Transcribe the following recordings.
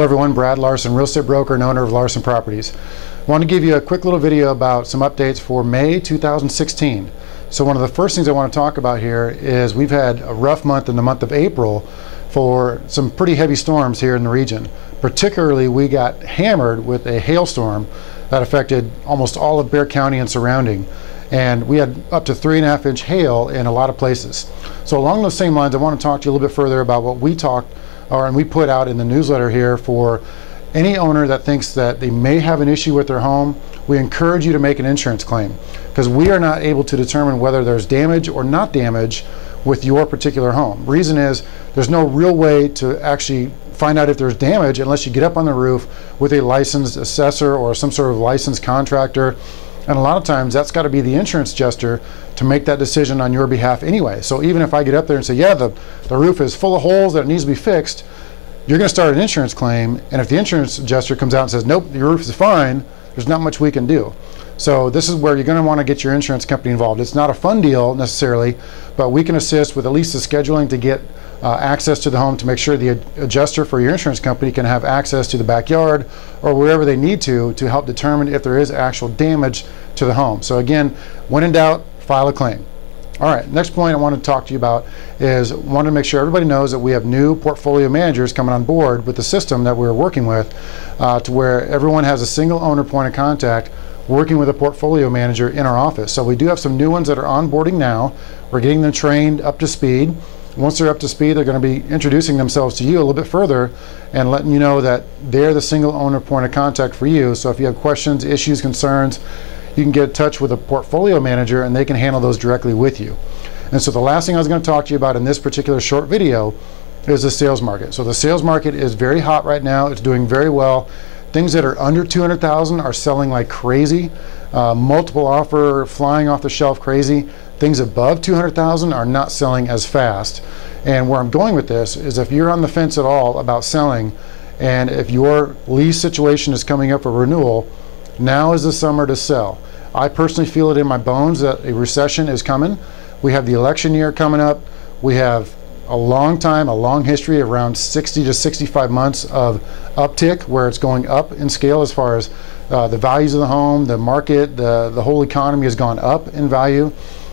Hello everyone, Brad Larson, real estate broker and owner of Larson Properties. I want to give you a quick little video about some updates for May 2016. So one of the first things I want to talk about here is we've had a rough month in the month of April for some pretty heavy storms here in the region. Particularly, we got hammered with a hailstorm that affected almost all of Bexar County and surrounding. And we had up to 3.5-inch hail in a lot of places. So along those same lines, I want to talk to you a little bit further about what we put out in the newsletter here for any owner that thinks that they may have an issue with their home. We encourage you to make an insurance claim because we are not able to determine whether there's damage or not damage with your particular home. Reason is there's no real way to actually find out if there's damage unless you get up on the roof with a licensed assessor or some sort of licensed contractor. And a lot of times that's got to be the insurance adjuster to make that decision on your behalf anyway. So even if I get up there and say, yeah, the roof is full of holes that it needs to be fixed, you're going to start an insurance claim. And if the insurance adjuster comes out and says, nope, your roof is fine, there's not much we can do. So this is where you're going to want to get your insurance company involved. It's not a fun deal necessarily, but we can assist with at least the scheduling to get access to the home to make sure the adjuster for your insurance company can have access to the backyard or wherever they need to help determine if there is actual damage to the home. So again, when in doubt, file a claim. All right, next point I want to talk to you about is want to make sure everybody knows that we have new portfolio managers coming on board with the system that we're working with to where everyone has a single owner point of contact working with a portfolio manager in our office. So we do have some new ones that are onboarding now. We're getting them trained up to speed. Once they're up to speed, they're going to be introducing themselves to you a little bit further and letting you know that they're the single owner point of contact for you. So if you have questions, issues, concerns, you can get in touch with a portfolio manager and they can handle those directly with you. And so the last thing I was going to talk to you about in this particular short video is the sales market. So the sales market is very hot right now. It's doing very well. Things that are under 200,000 are selling like crazy. Multiple offer, flying off the shelf crazy. Things above 200,000 are not selling as fast. And where I'm going with this is if you're on the fence at all about selling and if your lease situation is coming up for renewal, now is the summer to sell. I personally feel it in my bones that a recession is coming. We have the election year coming up. We have a long history of around 60 to 65 months of uptick where it's going up in scale as far as the values of the home, the market, the whole economy has gone up in value.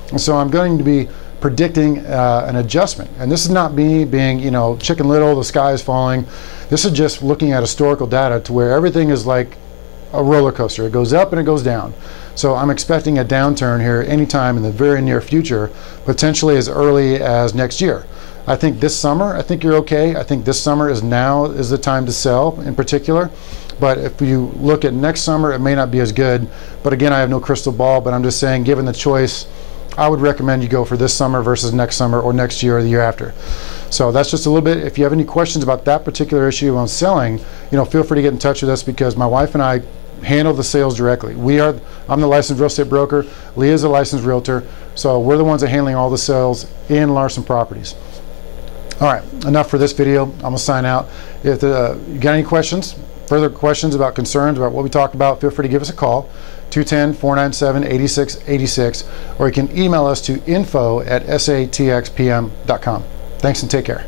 And so I'm going to be predicting an adjustment. And this is not me being, Chicken Little, the sky is falling. This is just looking at historical data to where everything is like a roller coaster. It goes up and it goes down. So I'm expecting a downturn here anytime in the very near future, potentially as early as next year. I think this summer, I think you're okay. I think this summer is the time to sell in particular. But if you look at next summer, it may not be as good. But again, I have no crystal ball, but I'm just saying, given the choice, I would recommend you go for this summer versus next summer or next year or the year after. So that's just a little bit. If you have any questions about that particular issue on selling, feel free to get in touch with us because my wife and I handle the sales directly. I'm the licensed real estate broker. Leah's a licensed realtor. So we're the ones that are handling all the sales in Larson Properties. All right, enough for this video. I'm gonna sign out. If you got any questions, further questions about concerns about what we talked about, feel free to give us a call, 210-497-8686, or you can email us to info@satxpm.com. Thanks and take care.